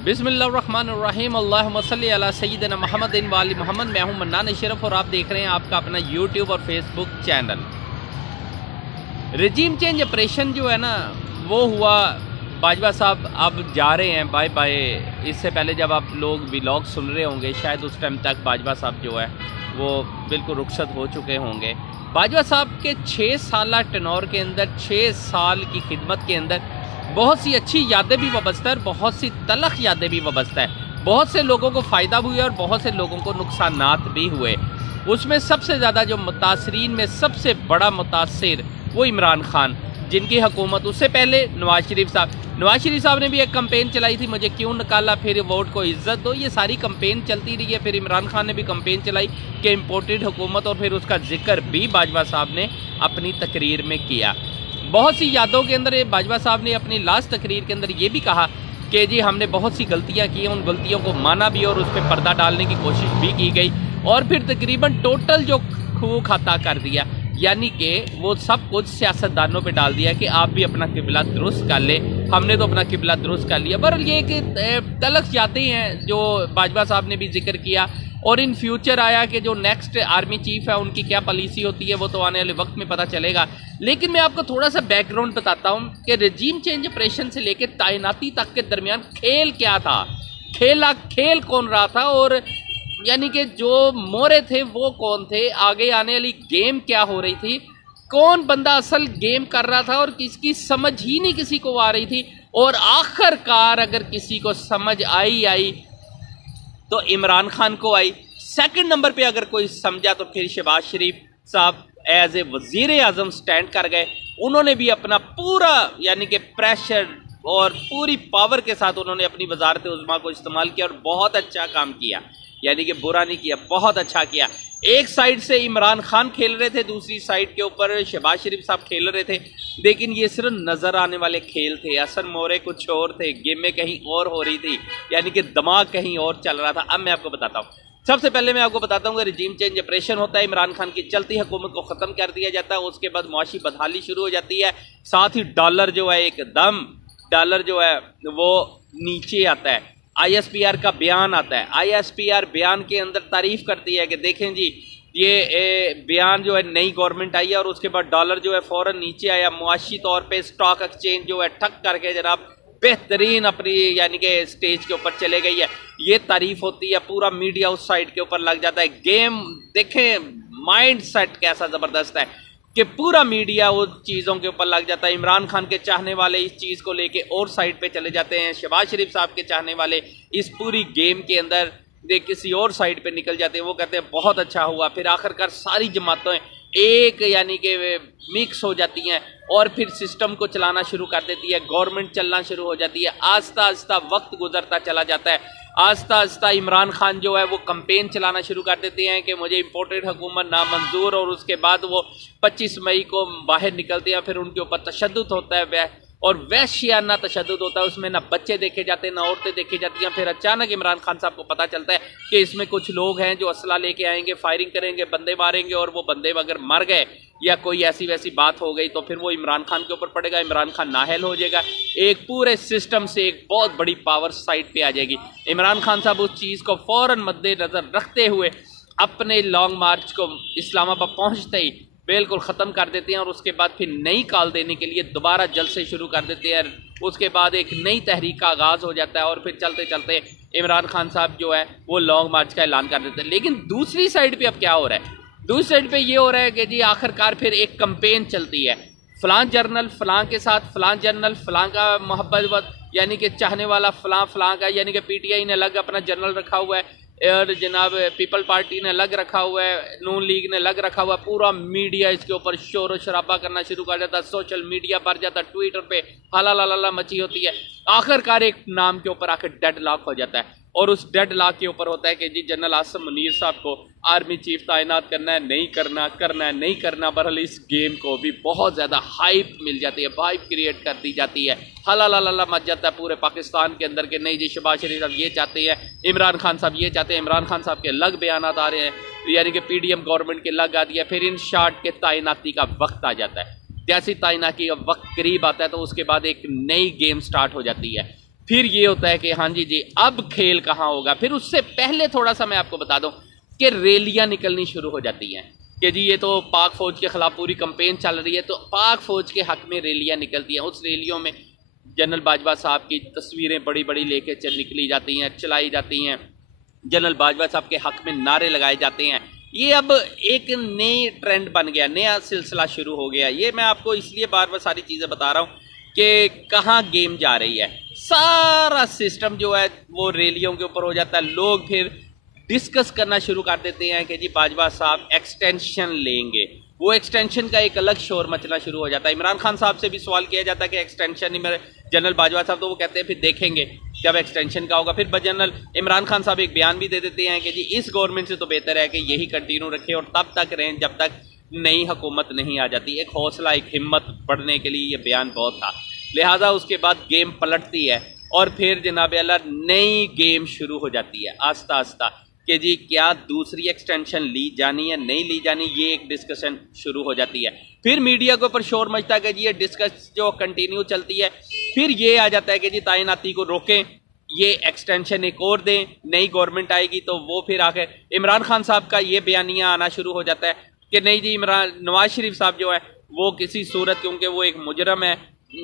बिस्मिल्लाहिर्रहमानिर्रहीम अल्लाहुम्मा सल्ली अला सय्यिदिना मुहम्मदिन व आलि मुहम्मद। मैं हूं मन्नान अशरफ और आप देख रहे हैं आपका अपना यूट्यूब और फेसबुक चैनल। रजीम चेंज ऑपरेशन जो है ना वो हुआ। बाजवा साहब अब जा रहे हैं बाय बाय। इससे पहले जब आप लोग व्लॉग सुन रहे होंगे शायद उस टाइम तक बाजवा साहब जो है वो बिल्कुल रुखसत हो चुके होंगे। बाजवा साहब के 6 साल टेनोर के अंदर 6 साल की खिदमत के अंदर बहुत सी अच्छी यादें भी वाबस्ता है, बहुत सी तलख यादें भी वाबस्ता है। बहुत से लोगों को फ़ायदा हुआ और बहुत से लोगों को नुकसानात भी हुए। उसमें सबसे ज़्यादा जो मुतासरीन में सबसे बड़ा मुतासिर वो इमरान खान, जिनकी हुकूमत उससे पहले नवाज शरीफ साहब ने भी एक कंपेन चलाई थी, मुझे क्यों निकाला, फिर वोट को इज्जत दो। ये सारी कंपेन चलती रही है। फिर इमरान खान ने भी कंपेन चलाई कि इम्पोर्टेड हुकूमत, और फिर उसका जिक्र भी बाजवा साहब ने अपनी तकरीर में किया। बहुत सी यादों के अंदर बाजवा साहब ने अपनी लास्ट तकरीर के अंदर ये भी कहा कि जी हमने बहुत सी गलतियां की हैं, उन गलतियों को माना भी और उस पर पर्दा डालने की कोशिश भी की गई, और फिर तकरीबन टोटल जो खू खाता कर दिया, यानी कि वो सब कुछ सियासतदानों पे डाल दिया कि आप भी अपना किबला दुरुस्त कर ले। हमने तो अपना किबला दुरुस्त कर लिया। बहरहाल ये कि तलख यादें हैं जो बाजवा साहब ने भी जिक्र किया, और इन फ्यूचर आया कि जो नेक्स्ट आर्मी चीफ है उनकी क्या पॉलिसी होती है वो तो आने वाले वक्त में पता चलेगा। लेकिन मैं आपको थोड़ा सा बैकग्राउंड बताता हूँ कि रजीम चेंज ऑपरेशन से लेकर तैनाती तक के दरमियान खेल क्या था, खेल कौन रहा था, और यानी कि जो मोरे थे वो कौन थे, आगे आने वाली गेम क्या हो रही थी, कौन बंदा असल गेम कर रहा था और किसकी समझ ही नहीं किसी को आ रही थी। और आखिरकार अगर किसी को समझ आई तो इमरान खान को आई। सेकंड नंबर पे अगर कोई समझा तो फिर शहबाज शरीफ साहब एज ए वजीर आजम स्टैंड कर गए। उन्होंने भी अपना पूरा यानी कि प्रेशर और पूरी पावर के साथ उन्होंने अपनी वजारत उज़्मा को इस्तेमाल किया और बहुत अच्छा काम किया, यानी कि बुरा नहीं किया, बहुत अच्छा किया। एक साइड से इमरान खान खेल रहे थे, दूसरी साइड के ऊपर शहबाज शरीफ साहब खेल रहे थे, लेकिन ये सिर्फ नज़र आने वाले खेल थे। असल मोरे कुछ और थे, गेमें कहीं और हो रही थी, यानी कि दिमाग कहीं और चल रहा था। अब मैं आपको बताता हूँ। सबसे पहले मैं आपको बताता हूँ कि रजीम चेंज ऑपरेशन होता है, इमरान खान की चलती हुकूमत को ख़त्म कर दिया जाता है, उसके बाद मुआशी बदहाली शुरू हो जाती है। साथ ही डॉलर जो है एकदम डॉलर जो है वो नीचे आता है। ISPR का बयान आता है। ISPR बयान के अंदर तारीफ करती है कि देखें जी ये बयान जो है नई गवर्नमेंट आई है, और उसके बाद डॉलर जो है फ़ौरन नीचे आया। मुआशी तौर पे स्टॉक एक्सचेंज जो है ठक करके जनाब बेहतरीन अपनी यानी कि स्टेज के ऊपर चले गई है। ये तारीफ होती है, पूरा मीडिया उस साइड के ऊपर लग जाता है। गेम देखें, माइंड सेट कैसा ज़बरदस्त है कि पूरा मीडिया उन चीज़ों के ऊपर लग जाता है। इमरान खान के चाहने वाले इस चीज़ को लेके और साइड पे चले जाते हैं, शहबाज शरीफ साहब के चाहने वाले इस पूरी गेम के अंदर किसी और साइड पे निकल जाते हैं, वो कहते हैं बहुत अच्छा हुआ। फिर आखिरकार सारी जमातें एक यानी कि मिक्स हो जाती हैं और फिर सिस्टम को चलाना शुरू कर देती है, गवर्नमेंट चलना शुरू हो जाती है। आस्ता आस्ता वक्त गुजरता चला जाता है। आस्ता आस्ता इमरान खान जो है वो कंपेन चलाना शुरू कर देते हैं कि मुझे इम्पोर्टेड हुकूमत नामंजूर, और उसके बाद वो 25 मई को बाहर निकलते हैं। फिर उनके ऊपर तशद्दुद होता है और वहशियाना तशद्दुद होता है। उसमें ना बच्चे देखे जाते हैं ना औरतें देखी जाती हैं। फिर अचानक इमरान खान साहब को पता चलता है कि इसमें कुछ लोग हैं जो असला लेके आएंगे, फायरिंग करेंगे, बंदे मारेंगे, और वो बंदे अगर मर गए या कोई ऐसी वैसी बात हो गई तो फिर वो इमरान खान के ऊपर पड़ेगा, इमरान खान नाहल हो जाएगा। एक पूरे सिस्टम से एक बहुत बड़ी पावर साइड पे आ जाएगी। इमरान खान साहब उस चीज़ को फ़ौरन मद्देनज़र रखते हुए अपने लॉन्ग मार्च को इस्लामाबाद पहुँचते ही बिल्कुल ख़त्म कर देते हैं, और उसके बाद फिर नई कॉल देने के लिए दोबारा जलसे शुरू कर देते हैं। उसके बाद एक नई तहरीक का आगाज़ हो जाता है, और फिर चलते चलते इमरान खान साहब जो है वो लॉन्ग मार्च का ऐलान कर देते हैं। लेकिन दूसरी साइड पे अब क्या हो रहा है? दूसरी साइड पे ये हो रहा है कि जी आखिरकार फिर एक कंपेन चलती है, फ़लाँ जर्नल फ़लाँ के साथ, फ़लाँ जर्नल फ़लाँ का मोहब्बत यानी कि चाहने वाला फ़लाँ का, यानी कि PTI ने अलग अपना जर्नल रखा हुआ है, और जनाब पीपल पार्टी ने अलग रखा हुआ है, नून लीग ने अलग रखा हुआ है। पूरा मीडिया इसके ऊपर शोर शराबा करना शुरू कर देता है, सोशल मीडिया भर जाता है, ट्विटर पे हला मची होती है। आखिरकार एक नाम के ऊपर आखिर डेड लॉक हो जाता है, और उस डेड लॉक के ऊपर होता है कि जी जनरल आसिम मुनीर साहब को आर्मी चीफ तैनात करना है, नहीं करना। बहरहाल इस गेम को भी बहुत ज़्यादा हाइप मिल जाती है, वाइब क्रिएट कर दी जाती है, हला मच जाता है पूरे पाकिस्तान के अंदर के नहीं जी शहबाज शरीफ साहब ये चाहते हैं, इमरान खान साहब ये चाहते हैं। इमरान खान साहब के अलग बयान आ रहे हैं, यानी कि PDM गवर्नमेंट के अलग आ दिया। फिर इन शार्ट के तैनाती का वक्त आ जाता है। जैसी तैनाती का वक्त करीब आता है तो उसके बाद एक नई गेम स्टार्ट हो जाती है। फिर ये होता है कि हाँ जी जी अब खेल कहाँ होगा। फिर उससे पहले थोड़ा सा मैं आपको बता दूं कि रैलियां निकलनी शुरू हो जाती हैं कि जी ये तो पाक फौज के खिलाफ पूरी कंपेन चल रही है, तो पाक फौज के हक में रैलियां निकलती हैं। उस रैलियों में जनरल बाजवा साहब की तस्वीरें बड़ी बड़ी लेके निकली जाती हैं, चलाई जाती हैं, जनरल बाजवा साहब के हक में नारे लगाए जाते हैं। ये अब एक नई ट्रेंड बन गया, नया सिलसिला शुरू हो गया। ये मैं आपको इसलिए बार बार सारी चीज़ें बता रहा हूँ कि कहाँ गेम जा रही है। सारा सिस्टम जो है वो रैलियों के ऊपर हो जाता है। लोग फिर डिस्कस करना शुरू कर देते हैं कि जी बाजवा साहब एक्सटेंशन लेंगे। वो एक्सटेंशन का एक अलग शोर मचना शुरू हो जाता है। इमरान खान साहब से भी सवाल किया जाता है कि एक्सटेंशन ही मेरे जनरल बाजवा साहब, तो वो कहते हैं फिर देखेंगे जब एक्सटेंशन का होगा। फिर जनरल इमरान खान साहब एक बयान भी दे देते हैं कि जी इस गवर्नमेंट से तो बेहतर है कि यही कंटिन्यू रखे और तब तक रहें जब तक नई हुकूमत नहीं आ जाती। एक हौसला, एक हिम्मत बढ़ने के लिए ये बयान बहुत था। लिहाजा उसके बाद गेम पलटती है और फिर जनाब अल्लाह नई गेम शुरू हो जाती है आस्ता आस्ता कि जी क्या दूसरी एक्सटेंशन ली जानी है नहीं ली जानी, ये एक डिस्कशन शुरू हो जाती है। फिर मीडिया के ऊपर शोर मचता है कि जी ये डिस्कस जो कंटिन्यू चलती है। फिर ये आ जाता है कि जी तैनाती को रोकें, ये एक्सटेंशन एक और दें, नई गवर्नमेंट आएगी तो वो फिर आकर इमरान खान साहब का ये बयानिया आना शुरू हो जाता है कि नहीं जी नवाज शरीफ साहब जो है वो किसी सूरत, क्योंकि वो एक मुजरम है,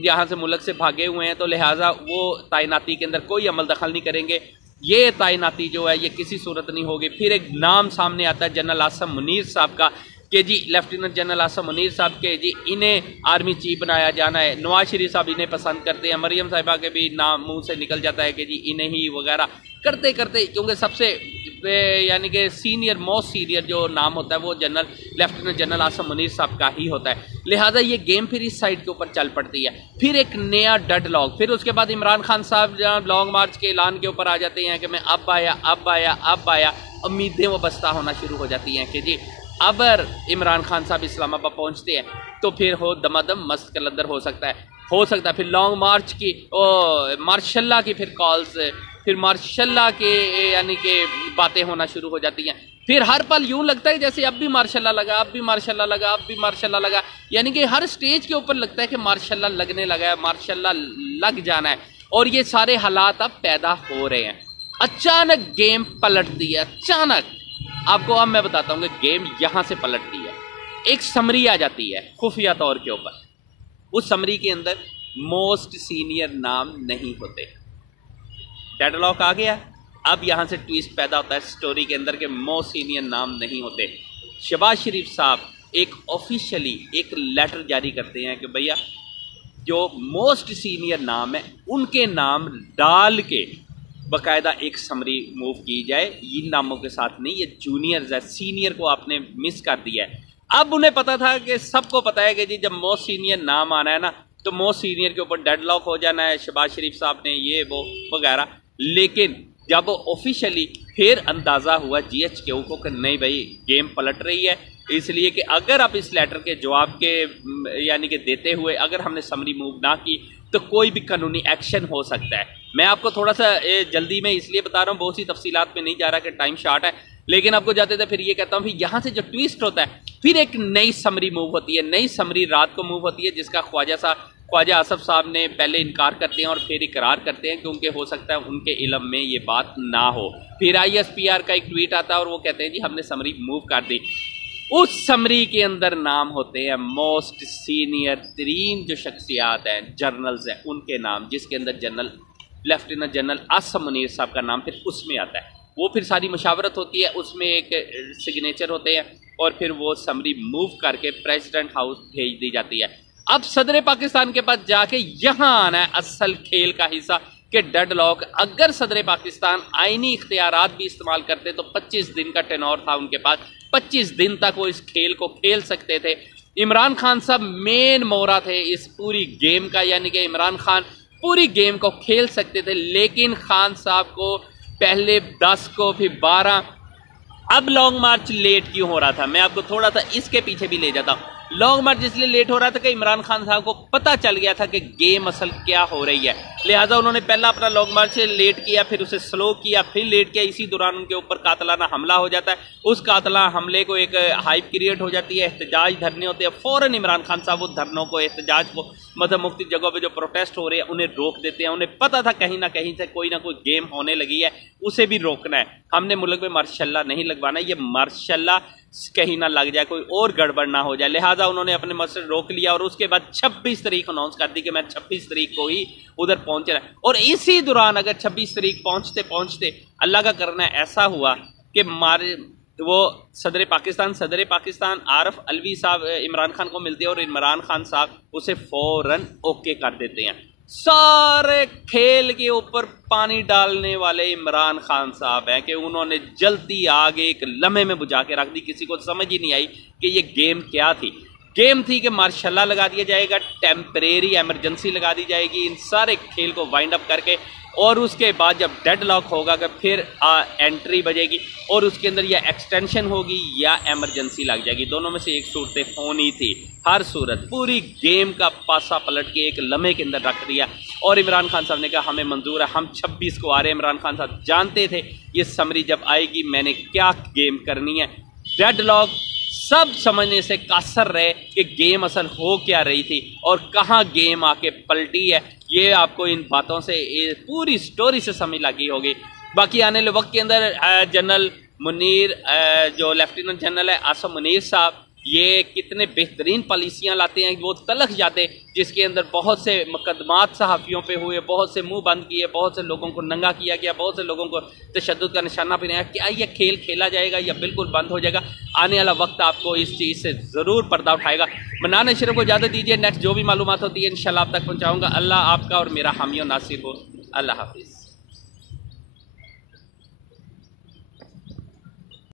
यहाँ से मुल्क से भागे हुए हैं, तो लिहाजा वो तैनाती के अंदर कोई अमल दखल नहीं करेंगे, ये तैनाती जो है ये किसी सूरत नहीं होगी। फिर एक नाम सामने आता है जनरल आसम मुनीर साहब का कि जी लेफ्टिनेंट जनरल आसम मुनीर साहब के जी इन्हें आर्मी चीफ बनाया जाना है। नवाज शरीफ साहब इन्हें पसंद करते हैं, मरियम साहिबा के भी नाम मुंह से निकल जाता है कि जी इन्हें ही वगैरह करते करते, क्योंकि सबसे यानी कि सीनियर मोस्ट सीनियर जो नाम होता है वो general lieutenant general Asim Munir साहब का ही होता है। लिहाजा ये गेम फिर इस साइड के ऊपर चल पड़ती है। फिर एक नया डेडलॉक, फिर उसके बाद इमरान खान साहब जहाँ लॉन्ग मार्च के ऐलान के ऊपर आ जाते हैं कि मैं अब आया अब आया अब आया, उम्मीदें वबस्ता होना शुरू हो जाती हैं कि जी अगर इमरान खान साहब इस्लामाबाद पहुँचते हैं तो फिर हो दमादम मस्त कलंदर हो सकता है। फिर लॉन्ग मार्च की मार्शल्ला की फिर कॉल्स, फिर मार्शल्ला के यानी कि बातें होना शुरू हो जाती हैं। फिर हर पल यूं लगता है जैसे अब भी मार्शल्ला लगा, अब भी मार्शल्ला लगा, अब भी मार्शल्ला लगा, यानी कि हर स्टेज के ऊपर लगता है कि मार्शल्ला लगने लगा है, मार्शल्ला लग जाना है। और ये सारे हालात अब पैदा हो रहे हैं। अचानक गेम पलटती है, अचानक आपको अब मैं बताता हूँ कि गेम यहाँ से पलटती है। एक समरी आ जाती है खुफिया तौर के ऊपर, उस समरी के अंदर मोस्ट सीनियर नाम नहीं होते। डेडलॉक आ गया। अब यहाँ से ट्विस्ट पैदा होता है स्टोरी के अंदर के मोस्ट सीनियर नाम नहीं होते। शहबाज शरीफ साहब एक ऑफिशियली एक लेटर जारी करते हैं कि भैया जो मोस्ट सीनियर नाम है उनके नाम डाल के बाकायदा एक समरी मूव की जाए, इन नामों के साथ नहीं। ये जूनियर्स है, सीनियर को आपने मिस कर दिया है। अब उन्हें पता था कि सबको पता है कि जी जब मोस्ट सीनियर नाम आना है ना तो मोस्ट सीनियर के ऊपर डेडलॉक हो जाना है, शहबाज शरीफ साहब ने ये वो वगैरह। लेकिन जब ऑफिशियली फिर अंदाज़ा हुआ GHQ को कि नहीं भाई गेम पलट रही है, इसलिए कि अगर आप इस लेटर के जवाब के यानी कि देते हुए अगर हमने समरी मूव ना की तो कोई भी कानूनी एक्शन हो सकता है। मैं आपको थोड़ा सा जल्दी में इसलिए बता रहा हूँ, बहुत सी तफसीलात में नहीं जा रहा कि टाइम शॉर्ट है, लेकिन आपको जाते थे फिर ये कहता हूँ फिर यहाँ से जो ट्विस्ट होता है फिर एक नई समरी मूव होती है। नई समरी रात को मूव होती है जिसका ख्वाजा आसफ साहब ने पहले इनकार करते हैं और फिर इकरार करते हैं क्योंकि हो सकता है उनके इल्म में ये बात ना हो। फिर ISPR का एक ट्वीट आता है और वो कहते हैं जी हमने समरी मूव कर दी। उस समरी के अंदर नाम होते हैं मोस्ट सीनियर तरीन जो शख्सियात हैं, जर्नल्स हैं, उनके नाम, जिसके अंदर general lieutenant general Asim Munir साहब का नाम फिर उसमें आता है। वो फिर सारी मशावरत होती है, उसमें एक सिग्नेचर होते हैं और फिर वो समरी मूव करके प्रेसिडेंट हाउस भेज दी जाती है। अब सदर पाकिस्तान के पास जाके यहाँ आना है असल खेल का हिस्सा कि डेडलॉक। अगर सदर पाकिस्तान आईनी इख्तियारात भी इस्तेमाल करते तो 25 दिन का टेनोर था उनके पास, 25 दिन तक वो इस खेल को खेल सकते थे। इमरान खान साहब मेन मोहरा थे इस पूरी गेम का, यानी कि इमरान खान पूरी गेम को खेल सकते थे। लेकिन खान साहब को पहले 10 को फिर 12, अब लॉन्ग मार्च लेट क्यों हो रहा था मैं आपको थोड़ा सा इसके पीछे भी ले जाता हूँ। लॉन्ग मार्च इसलिए लेट हो रहा था कि इमरान खान साहब को पता चल गया था कि गेम असल क्या हो रही है, लिहाजा उन्होंने पहला अपना लॉन्ग मार्च लेट किया, फिर उसे स्लो किया, फिर लेट किया। इसी दौरान उनके ऊपर कातलाना हमला हो जाता है। उस कातलाना हमले को एक हाइप क्रिएट हो जाती है, एहतजाज धरने होते हैं। फ़ौरन इमरान खान साहब वो धरनों को, एहतजाज को, मतलब मुख्तलिफ जगहों पर जो प्रोटेस्ट हो रहे हैं उन्हें रोक देते हैं। उन्हें पता था कहीं ना कहीं से कोई ना कोई गेम होने लगी है, उसे भी रोकना है। हमने मुल्क में मार्शल्ला नहीं लगवाना, ये मार्शल्ला कहीं ना लग जाए, कोई और गड़बड़ ना हो जाए। लिहाजा उन्होंने अपने मसले रोक लिया और उसके बाद 26 तारीख अनाउंस कर दी कि मैं 26 तारीख को ही उधर पहुंचना है। और इसी दौरान अगर 26 तारीख पहुंचते पहुंचते अल्लाह का करना ऐसा हुआ कि वो सदर पाकिस्तान आरिफ अलवी साहब इमरान खान को मिलते हैं और इमरान खान साहब उसे फौरन ओके कर देते हैं। सारे खेल के ऊपर पानी डालने वाले इमरान खान साहब हैं कि उन्होंने जल्दी आगे एक लम्हे में बुझा के रख दी। किसी को समझ ही नहीं आई कि ये गेम क्या थी। गेम थी कि मार्शल्ला लगा दिया जाएगा, टेम्परेरी एमरजेंसी लगा दी जाएगी इन सारे खेल को वाइंड अप करके, और उसके बाद जब डेडलॉक होगा कि फिर एंट्री बजेगी और उसके अंदर या एक्सटेंशन होगी या एमरजेंसी लग जाएगी। दोनों में से एक सूरत होनी थी। हर सूरत पूरी गेम का पासा पलट के एक लम्हे के अंदर रख दिया और इमरान खान साहब ने कहा हमें मंजूर है, हम 26 को आ रहे हैं। इमरान खान साहब जानते थे ये समरी जब आएगी मैंने क्या गेम करनी है। डेडलॉक सब समझने से कासर रहे कि गेम असल हो क्या रही थी और कहाँ गेम आके पलटी है। ये आपको इन बातों से पूरी स्टोरी से समझ लगी होगी। बाकी आने वाले वक्त के अंदर जनरल मुनीर, जो लेफ्टिनेंट जनरल है आसम मुनीर साहब, ये कितने बेहतरीन पॉलिसियाँ लाते हैं। वो तलख जाते जिसके अंदर बहुत से मुकदमात सहाफ़ियों पे हुए, बहुत से मुंह बंद किए, बहुत से लोगों को नंगा किया गया, बहुत से लोगों को तशद्दुद का निशाना बनाया। क्या ये खेल खेला जाएगा या बिल्कुल बंद हो जाएगा? आने वाला वक्त आपको इस चीज़ से ज़रूर पर्दा उठाएगा। मनान शरीफ को इजाज़त दीजिए। नेक्स्ट जो भी मालूमात होती है इंशाल्लाह आप तक पहुँचाऊँगा। अल्लाह आपका और मेरा हामी और नासिर हो। अल्लाह हाफिज़।